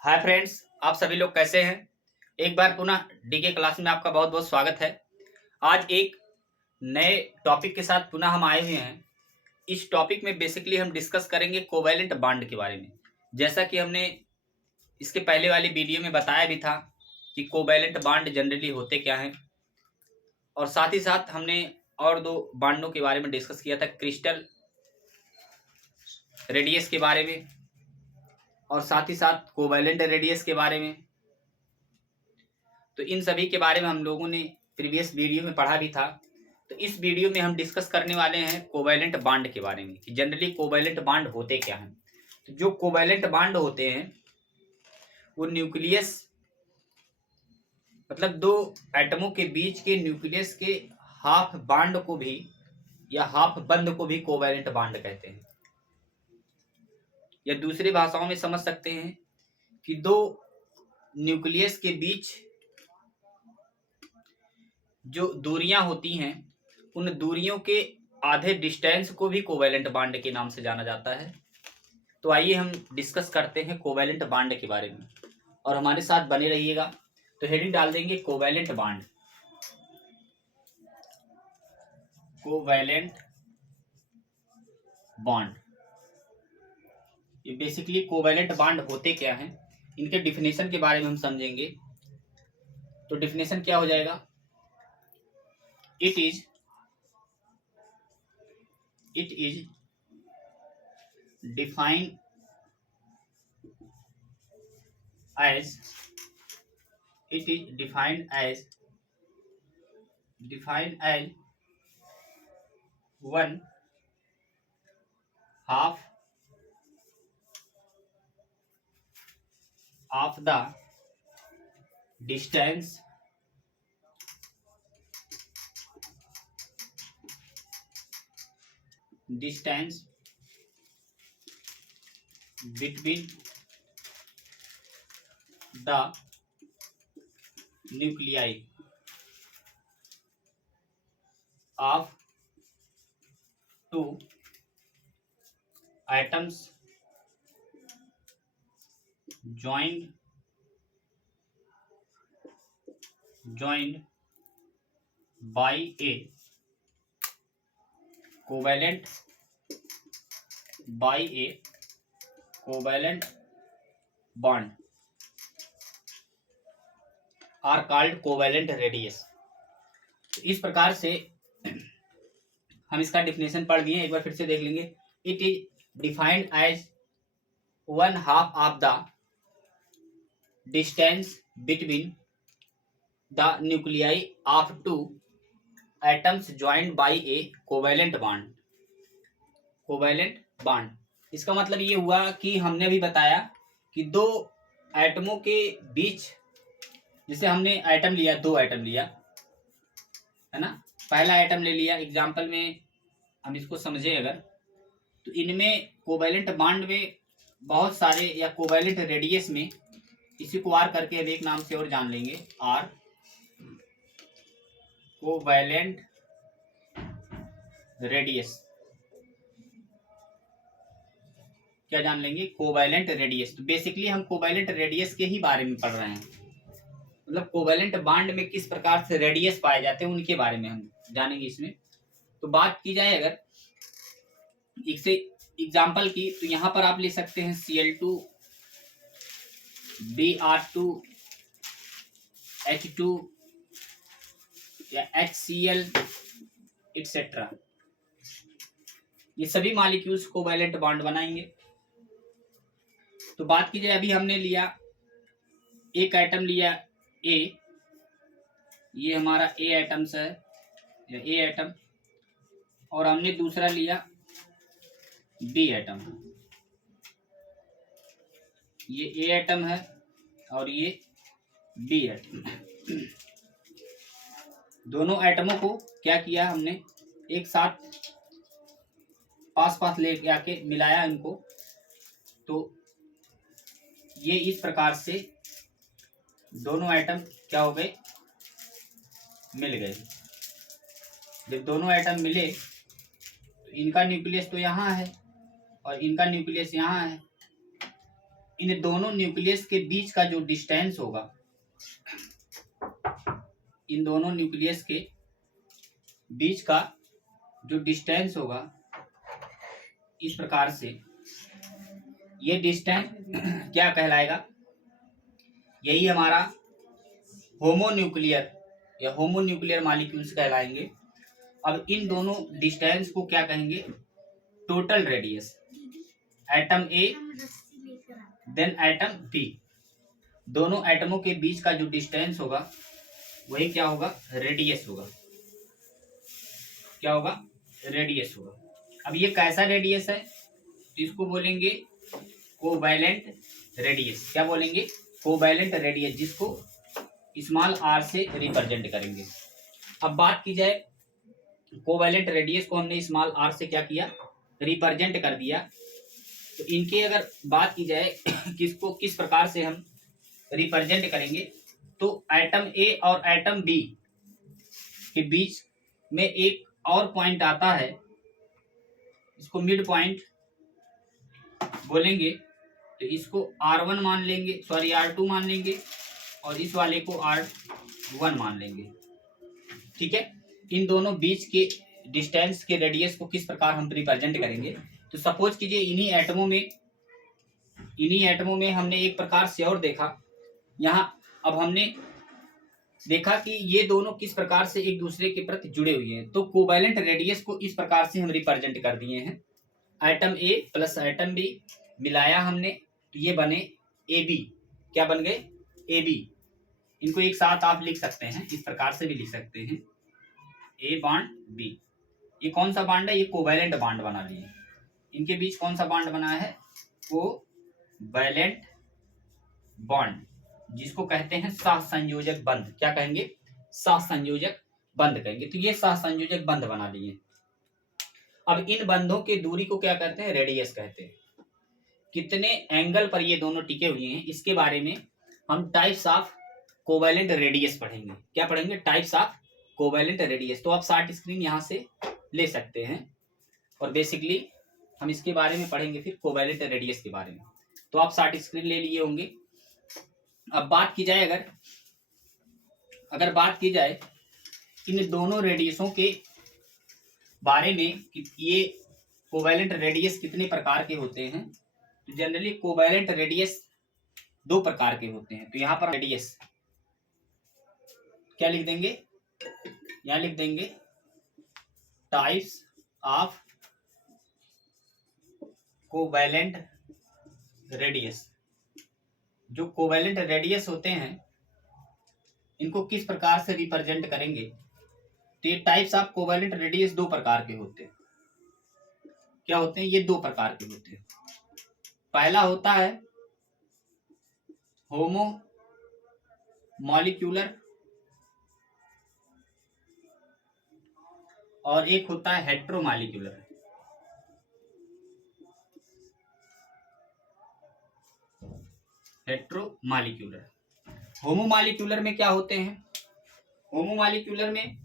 Hi friends, आप सभी लोग कैसे हैं। एक बार पुनः डीके क्लास में आपका बहुत बहुत स्वागत है। आज एक नए टॉपिक के साथ पुनः हम आए हुए हैं। इस टॉपिक में बेसिकली हम डिस्कस करेंगे कोवैलेंट बॉन्ड के बारे में। जैसा कि हमने इसके पहले वाली वीडियो में बताया भी था कि कोवैलेंट बॉन्ड जनरली होते क्या हैं, और साथ ही साथ हमने और दो बॉन्डों के बारे में डिस्कस किया था, क्रिस्टल रेडियस के बारे में और साथ ही साथ कोवैलेंट रेडियस के बारे में। तो इन सभी के बारे में हम लोगों ने प्रीवियस वीडियो में पढ़ा भी था। तो इस वीडियो में हम डिस्कस करने वाले हैं कोवैलेंट बॉन्ड के बारे में कि जनरली कोवैलेंट बॉन्ड होते क्या हैं। तो जो कोवैलेंट बॉन्ड होते हैं वो न्यूक्लियस, मतलब दो एटमों के बीच के न्यूक्लियस के हाफ बॉन्ड को भी या हाफ बंध को भी कोवैलेंट बॉन्ड कहते हैं। या दूसरी भाषाओं में समझ सकते हैं कि दो न्यूक्लियस के बीच जो दूरियां होती हैं उन दूरियों के आधे डिस्टेंस को भी कोवैलेंट बॉन्ड के नाम से जाना जाता है। तो आइए हम डिस्कस करते हैं कोवैलेंट बॉन्ड के बारे में और हमारे साथ बने रहिएगा। तो हेडिंग डाल देंगे कोवैलेंट बॉन्ड। कोवैलेंट बॉन्ड, ये बेसिकली कोवैलेंट बॉन्ड होते क्या हैं, इनके डिफिनेशन के बारे में हम समझेंगे। तो डिफिनेशन क्या हो जाएगा, it is defined as one half of the distance between the nuclei of two atoms joined by a covalent bond are called covalent radius। इस प्रकार से हम इसका डिफिनेशन पढ़ दिए, एक बार फिर से देख लेंगे। It is defined as one half of the distance between the nuclei of two atoms joined by a covalent bond. इसका मतलब ये हुआ कि हमने अभी बताया कि दो एटमों के बीच, जैसे हमने एटम लिया, दो एटम लिया है ना, पहला एटम ले लिया। एग्जांपल में हम इसको समझे अगर, तो इनमें कोवैलेंट बॉन्ड में बहुत सारे, या कोवैलेंट रेडियस में, इसी को आर करके अब एक नाम से और जान लेंगे, आर कोवैलेंट रेडियस। क्या जान लेंगे, कोवैलेंट रेडियस। तो बेसिकली हम कोवैलेंट रेडियस के ही बारे में पढ़ रहे हैं, मतलब कोवैलेंट बॉन्ड में किस प्रकार से रेडियस पाए जाते हैं उनके बारे में हम जानेंगे इसमें। तो बात की जाए अगर इससे एग्जाम्पल की, तो यहां पर आप ले सकते हैं Cl2 Br2 H2 या HCl एक्सेट्रा। ये सभी मॉलिक्यूल्स कोवैलेंट बॉन्ड बनाएंगे। तो बात की जाए, अभी हमने लिया एक एटम लिया ए, ये हमारा ए एटम्स है या ए एटम, और हमने दूसरा लिया बी एटम। ये ए एटम है और ये बी एटम। दोनों एटमों को क्या किया हमने, एक साथ पास ले आके मिलाया इनको। तो ये इस प्रकार से दोनों एटम क्या हो गए, मिल गए। जब दोनों एटम मिले तो इनका न्यूक्लियस तो यहाँ है और इनका न्यूक्लियस यहाँ है, इन दोनों न्यूक्लियस के बीच का जो डिस्टेंस होगा, इन दोनों न्यूक्लियस के बीच का जो डिस्टेंस होगा इस प्रकार से, ये डिस्टेंस क्या कहलाएगा, यही हमारा होमोन्यूक्लियर या होमोन्यूक्लियर मॉलिक्यूल्स कहलाएंगे। अब इन दोनों डिस्टेंस को क्या कहेंगे, total radius. Atom A then atom B, दोनों एटमों के बीच का जो डिस्टेंस होगा वही क्या होगा, रेडियस होगा। क्या होगा, रेडियस होगा। अब ये कैसा रेडियस है, तो इसको बोलेंगे कोवैलेंट रेडियस। क्या बोलेंगे, कोवैलेंट रेडियस, जिसको स्मॉल आर से रिप्रेजेंट करेंगे। अब बात की जाए कोवैलेंट रेडियस को हमने स्मॉल आर से क्या किया, रिप्रेजेंट कर दिया। तो इनकी अगर बात की जाए किसको किस प्रकार से हम रिप्रेजेंट करेंगे, तो एटम ए और एटम बी के बीच में एक और पॉइंट आता है, इसको मिड पॉइंट बोलेंगे। तो इसको R1 मान लेंगे, सॉरी R2 मान लेंगे, और इस वाले को R1 मान लेंगे। ठीक है, इन दोनों बीच के डिस्टेंस के रेडियस को किस प्रकार हम रिप्रेजेंट करेंगे, तो सपोज कीजिए इन्हीं एटमों में हमने एक प्रकार से और देखा। यहाँ अब हमने देखा कि ये दोनों किस प्रकार से एक दूसरे के प्रति जुड़े हुए हैं। तो कोवैलेंट रेडियस को इस प्रकार से हम रिप्रेजेंट कर दिए हैं, atom A plus atom B मिलाया हमने, तो ये बने ए बी। क्या बन गए, ए बी। इनको एक साथ आप लिख सकते हैं, इस प्रकार से भी लिख सकते हैं, ए बॉन्ड बी। ये कौन सा बॉन्ड है, ये कोवैलेंट बॉन्ड बना लिए। इनके बीच कौन सा बॉन्ड बना है, कोवैलेंट बॉन्ड, जिसको कहते हैं सहसंयोजक बंध। क्या कहेंगे, सहसंयोजक बंध कहेंगे। तो ये सहसंयोजक बंध बना लिए। अब इन बंधों की दूरी को क्या कहते हैं, रेडियस कहते हैं। कितने एंगल पर ये दोनों टिके हुए हैं, इसके बारे में हम टाइप्स ऑफ कोवैलेंट रेडियस पढ़ेंगे। क्या पढ़ेंगे, टाइप्स ऑफ कोवैलेंट रेडियस। तो आप शार्ट स्क्रीन यहाँ से ले सकते हैं, और बेसिकली हम इसके बारे में पढ़ेंगे फिर कोवैलेंट रेडियस के बारे में। तो आप शार्ट स्क्रीन ले लिए होंगे। अब बात की जाए अगर बात की जाए इन दोनों रेडियसों के बारे में कि ये कोवैलेंट रेडियस कितने प्रकार के होते हैं, तो जनरली कोवैलेंट रेडियस 2 प्रकार के होते हैं। तो यहाँ पर रेडियस क्या लिख देंगे, यहाँ लिख देंगे टाइप्स ऑफ कोवैलेंट रेडियस। जो कोवैलेंट रेडियस होते हैं इनको किस प्रकार से रिप्रेजेंट करेंगे, तो ये टाइप्स ऑफ कोवैलेंट रेडियस 2 प्रकार के होते हैं। क्या होते हैं, ये 2 प्रकार के होते हैं। पहला होता है होमो मॉलिक्यूलर, और एक होता है हेट्रोमॉलिक्यूलर। हेट्रोमॉलिक्यूलर। होमोमॉलिक्यूलर में क्या होते हैं, होमोमॉलिक्यूलर में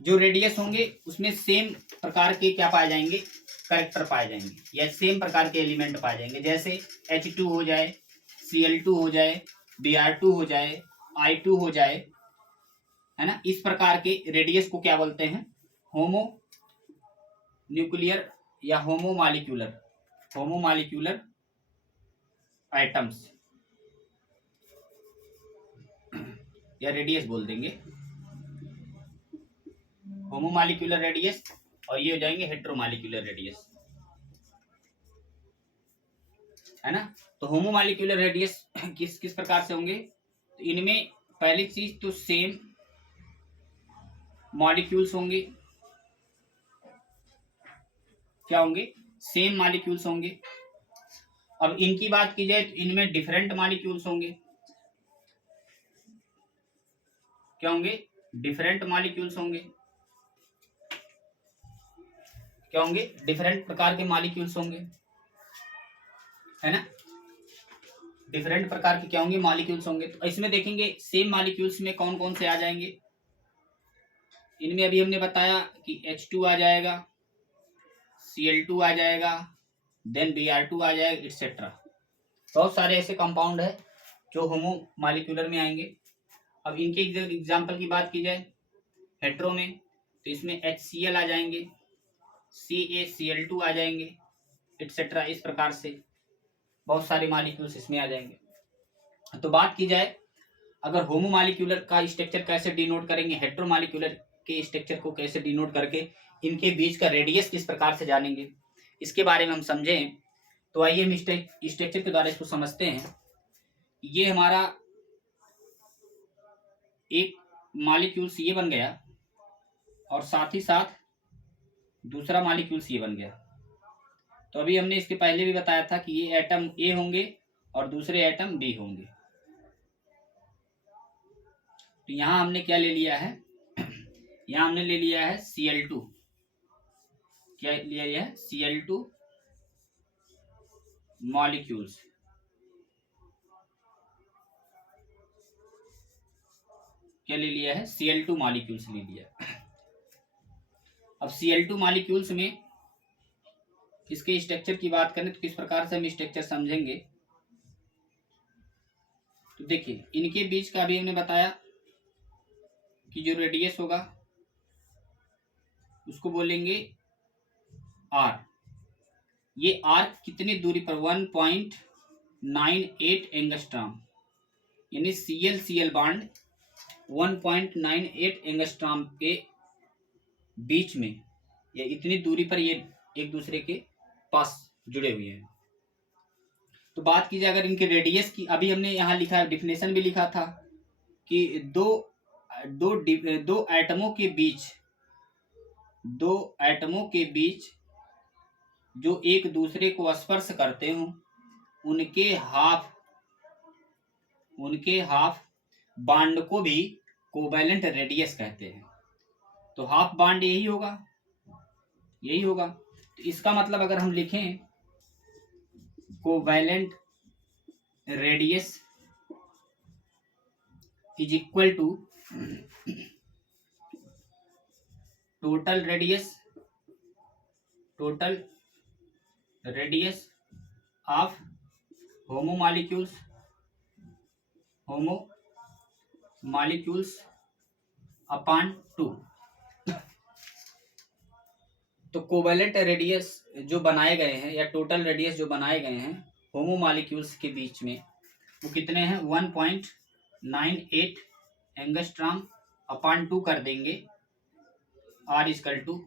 जो रेडियस होंगे उसमें सेम प्रकार के क्या पाए जाएंगे, कैरेक्टर पाए जाएंगे, या सेम प्रकार के एलिमेंट पाए जाएंगे। जैसे H2 हो जाए, Cl2 हो जाए, Br2 हो जाए, I2 हो जाए, है ना। इस प्रकार के रेडियस को क्या बोलते हैं, होमो न्यूक्लियर या होमोमॉलिक्यूलर एटम्स या रेडियस बोल देंगे, होमोमॉलिक्यूलर रेडियस। और ये हो जाएंगे हेट्रोमॉलिक्यूलर रेडियस, है ना। तो होमोमॉलिक्यूलर रेडियस किस किस प्रकार से होंगे, तो इनमें पहली चीज तो सेम मॉलिक्यूल्स होंगे। क्या होंगे, सेम मॉलिक्यूल्स होंगे। अब इनकी बात की जाए तो इनमें डिफरेंट मॉलिक्यूल्स होंगे। क्या होंगे, डिफरेंट मॉलिक्यूल्स होंगे। क्या होंगे, डिफरेंट प्रकार के मॉलिक्यूल्स होंगे, है ना। डिफरेंट प्रकार के क्या होंगे, मॉलिक्यूल्स होंगे। तो इसमें देखेंगे सेम मॉलिक्यूल्स में कौन कौन से आ जाएंगे। इनमें अभी हमने बताया कि H2 आ जाएगा, Cl2 आ जाएगा, देन Br2 आ जाएगा, एक्सेट्रा। बहुत सारे ऐसे कंपाउंड है जो होमो मालिक्यूलर में आएंगे। अब इनके एग्जाम्पल की बात की जाए हेट्रो में, तो इसमें HCl आ जाएंगे, CaCl2 आ जाएंगे, एटसेट्रा। इस प्रकार से बहुत सारे मालिक्यूल्स इसमें आ जाएंगे। तो बात की जाए अगर होमो मालिक्यूलर का स्ट्रक्चर कैसे डिनोट करेंगे, हेट्रो मालिक्यूलर के स्ट्रक्चर को कैसे डिनोट करके इनके बीच का रेडियस किस प्रकार से जानेंगे, इसके बारे में हम समझें। तो आइए हम स्ट्रक्चर के द्वारा इसको समझते हैं। ये हमारा एक मॉलिक्यूल ये बन गया और साथ ही साथ दूसरा मॉलिक्यूल ये बन गया। तो अभी हमने इसके पहले भी बताया था कि ये एटम ए होंगे और दूसरे एटम बी होंगे। तो यहां हमने क्या ले लिया है, यहां हमने ले लिया है Cl2। क्या लिया है? Cl2 molecules. क्या ले लिया है? Cl2 मॉलिक्यूल्स ले लिया। अब Cl2 मॉलिक्यूल्स में इसके स्ट्रक्चर की बात करें तो किस प्रकार से हम स्ट्रक्चर समझेंगे। तो देखिए इनके बीच का भी हमने बताया कि जो रेडियस होगा उसको बोलेंगे R। ये R कितनी दूरी पर 1.98 एंगस्ट्रॉम, यानी Cl बॉन्ड 1.98 एंगस्ट्रॉम के बीच में या इतनी दूरी पर ये एक दूसरे के पास जुड़े हुए हैं। तो बात कीजिए अगर इनके रेडियस की, अभी हमने यहाँ लिखा डिफिनेशन भी लिखा था कि दो एटमों के बीच जो एक दूसरे को स्पर्श करते हो उनके हाफ बॉन्ड को भी कोवैलेंट रेडियस कहते हैं। तो हाफ बॉन्ड यही होगा। तो इसका मतलब अगर हम लिखें covalent radius is equal to total radius of homo molecules upon 2। तो कोवैलेंट रेडियस जो बनाए गए हैं या टोटल रेडियस जो बनाए गए हैं होमो मॉलिक्यूल्स के बीच में वो कितने हैं? 1.98 एंगस्ट्रॉम अपॉन 2 कर देंगे R इक्वल टू,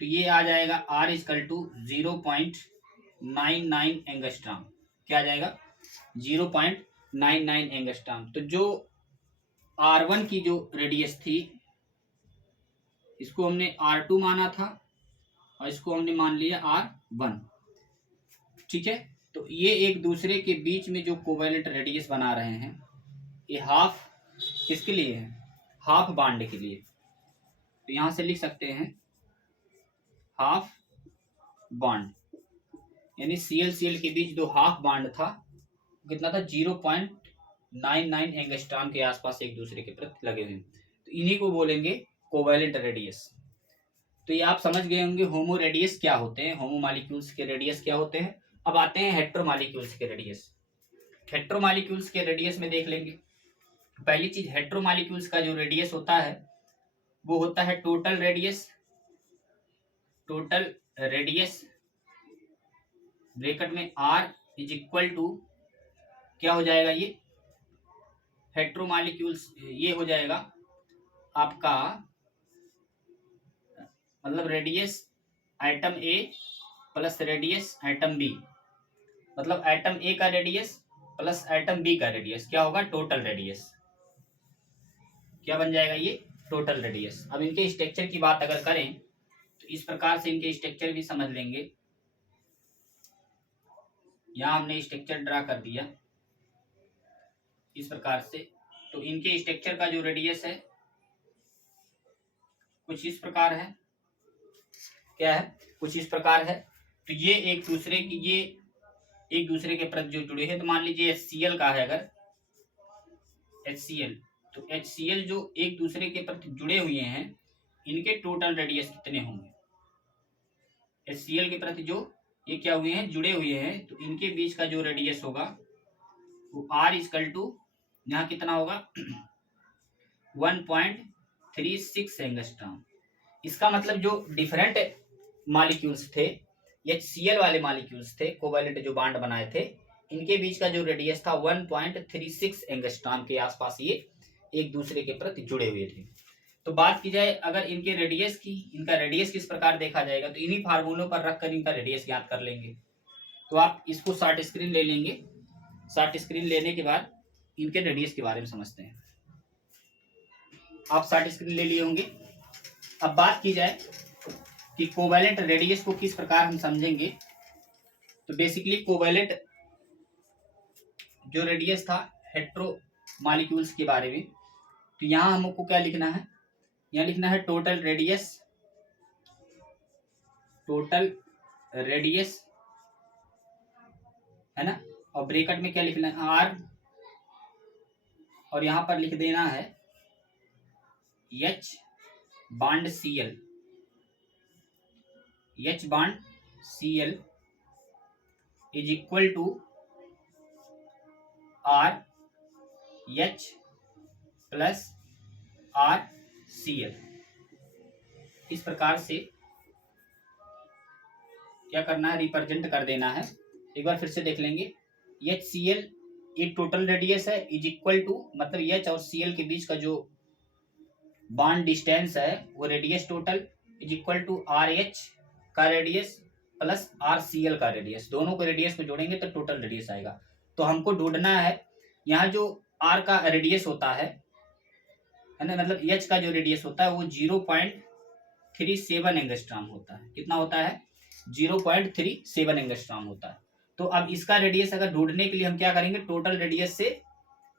तो ये आ जाएगा R इक्वल टू 0.99 एंगस्ट्रॉम। क्या आ जाएगा? 0.99 एंगस्ट्रॉम। तो जो R1 की जो रेडियस थी इसको हमने R2 माना था और इसको हमने मान लिया R1। ठीक है, तो ये एक दूसरे के बीच में जो कोवैलेंट रेडियस बना रहे हैं ये हाफ किसके लिए है? हाफ बॉन्ड के लिए। तो यहां से लिख सकते हैं हाफ बॉन्ड, यानी Cl के बीच जो हाफ बॉन्ड था कितना था? 0.99 एंगस्ट्रॉम के आसपास एक दूसरे के प्रति लगे हुए। तो इन्हीं को बोलेंगे कोवैलेंट रेडियस। तो ये आप समझ गए होंगे होमो रेडियस क्या होते हैं, होमो मॉलिक्यूल्स के रेडियस क्या होते हैं। अब आते हैं हेट्रो मॉलिक्यूल्स के रेडियस। हेट्रो मॉलिक्यूल्स के रेडियस में देख लेंगे। पहली चीज, हेट्रो मॉलिक्यूल्स का जो रेडियस होता है वो होता है टोटल रेडियस ब्रैकेट में R इज इक्वल टू क्या हो जाएगा? ये हेट्रो मॉलिक्यूल्स ये हो जाएगा आपका मतलब radius atom A plus radius atom B, मतलब एटम ए का रेडियस प्लस एटम बी का रेडियस क्या होगा? Total radius. क्या बन जाएगा? ये टोटल रेडियस। अब इनके स्ट्रक्चर की बात अगर करें तो इस प्रकार से इनके स्ट्रक्चर भी समझ लेंगे। यहां हमने स्ट्रक्चर ड्रा कर दिया इस प्रकार से। तो इनके स्ट्रक्चर का जो रेडियस है कुछ इस प्रकार है। क्या है? कुछ इस प्रकार है। तो ये एक दूसरे के प्रति जो जुड़े हैं, तो मान लीजिए HCl का है अगर HCl, तो HCl जो एक दूसरे के प्रति जुड़े हुए हैं इनके टोटल रेडियस कितने होंगे? HCl के प्रति जो ये क्या हुए हैं, जुड़े हुए हैं, तो इनके बीच का जो रेडियस होगा वो आर इजकल टू यहाँ कितना होगा 1.36 एंगस्ट्रॉम। इसका मतलब जो डिफरेंट मॉलिक्यूल्स थे, HCl वाले मॉलिक्यूल्स थे, कोवैलेंट जो बॉन्ड बनाए थे, इनके बीच का जो रेडियस था 1.36 एंगस्ट्रॉम के आसपास ये एक दूसरे के प्रति जुड़े हुए थे। तो बात की जाए अगर इनके रेडियस की, इनका रेडियस किस प्रकार देखा जाएगा, तो इन्हीं फार्मूलों पर रखकर इनका रेडियस ज्ञात कर लेंगे। तो आप इसको शॉर्ट स्क्रीन ले लेंगे। शॉर्ट स्क्रीन लेने के बाद इनके रेडियस के बारे में समझते हैं। आप शॉर्ट स्क्रीन ले लिए होंगे। अब बात की जाए कि कोवैलेंट रेडियस को किस प्रकार हम समझेंगे, तो बेसिकली कोवैलेंट जो रेडियस था हेट्रो मॉलिक्यूल्स के बारे में, तो यहाँ हमको क्या लिखना है, यहाँ लिखना है टोटल रेडियस है ना, और ब्रैकेट में क्या लिखना है आर, और यहाँ पर लिख देना है H bond Cl is equal to R H plus R Cl। इस प्रकार से क्या करना है, रिप्रेजेंट कर देना है। एक बार फिर से देख लेंगे। HCl एक टोटल रेडियस है, इज इक्वल टू मतलब H और Cl के बीच का जो बॉन्ड डिस्टेंस है वो radius total is equal to RH का रेडियस प्लस RCl का रेडियस। दोनों को रेडियस को जोड़ेंगे तो टोटल रेडियस आएगा। तो हमको ढूंढना है यहाँ जो R का रेडियस होता है ना, मतलब H का जो रेडियस होता है वो 0.37 एंगस्ट्रॉम होता है। कितना होता है, 0.37 एंगस्ट्रॉम होता है। तो अब इसका रेडियस अगर ढूंढने के लिए हम क्या करेंगे, टोटल रेडियस से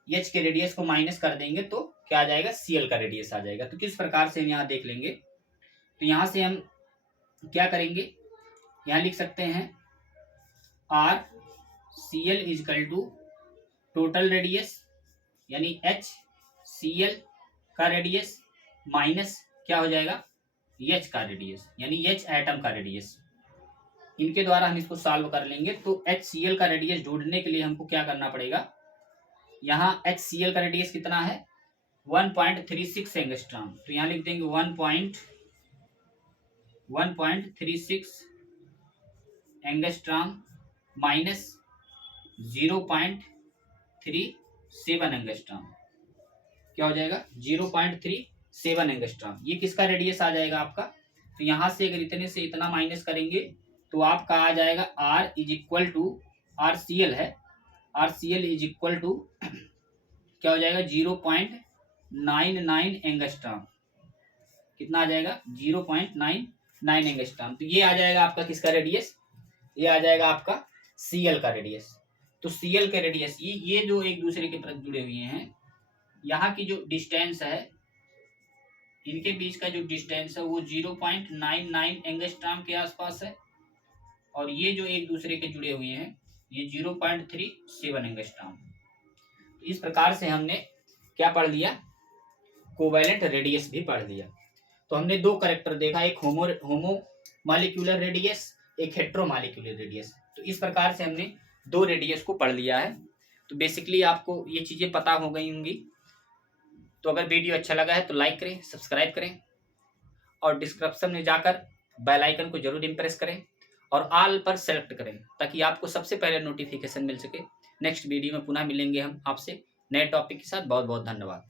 H के रेडियस को माइनस कर देंगे तो क्या आ जाएगा, Cl का रेडियस आ जाएगा। तो किस प्रकार से हम यहाँ देख लेंगे, तो यहाँ से हम क्या करेंगे, यहाँ लिख सकते हैं R Cl is equal to total radius यानी HCl का रेडियस माइनस क्या हो जाएगा H का रेडियस यानी H एटम का रेडियस। इनके द्वारा हम इसको सॉल्व कर लेंगे। तो HCl का रेडियस ढूंढने के लिए हमको क्या करना पड़ेगा, यहाँ HCl का रेडियस कितना है 1.36 एंगस्ट्रॉम। तो यहाँ लिख देंगे 1.36 एंगस्ट्रॉम माइनस 0.37 एंगस्ट्रॉम, क्या हो जाएगा 0.37 एंगस्ट्रॉम। ये किसका रेडियस आ जाएगा आपका, तो यहाँ से अगर इतने से इतना माइनस करेंगे तो आपका आ जाएगा R is equal to RCl है, RCl इज इक्वल टू क्या हो जाएगा 0.99 एंगस्ट्रॉम। कितना आ जाएगा 0.99 एंगस्ट्रॉम। तो ये आ जाएगा आपका किसका रेडियस, ये आ जाएगा आपका Cl का रेडियस। तो Cl के रेडियस ये जो एक दूसरे के प्रति जुड़े हुए हैं, यहाँ की जो डिस्टेंस है, इनके बीच का जो डिस्टेंस है वो 0.99 एंगस्ट्रॉम के आसपास है, और ये जो एक दूसरे के जुड़े हुए हैं ये 0.37 एंगस्ट्रॉम। इस प्रकार से हमने क्या पढ़ लिया, कोवैलेंट रेडियस भी पढ़ लिया। तो हमने दो कैरेक्टर देखा, एक होमो मॉलिक्यूलर रेडियस, एक हेट्रो मॉलिक्यूलर रेडियस। तो इस प्रकार से हमने दो रेडियस को पढ़ लिया है। तो बेसिकली आपको ये चीजें पता हो गई होंगी। तो अगर वीडियो अच्छा लगा है तो लाइक करें, सब्सक्राइब करें, और डिस्क्रिप्शन में जाकर बेल आइकन को जरूर इम्प्रेस करें और ऑल पर सेलेक्ट करें, ताकि आपको सबसे पहले नोटिफिकेशन मिल सके। नेक्स्ट वीडियो में पुनः मिलेंगे हम आपसे नए टॉपिक के साथ। बहुत बहुत धन्यवाद।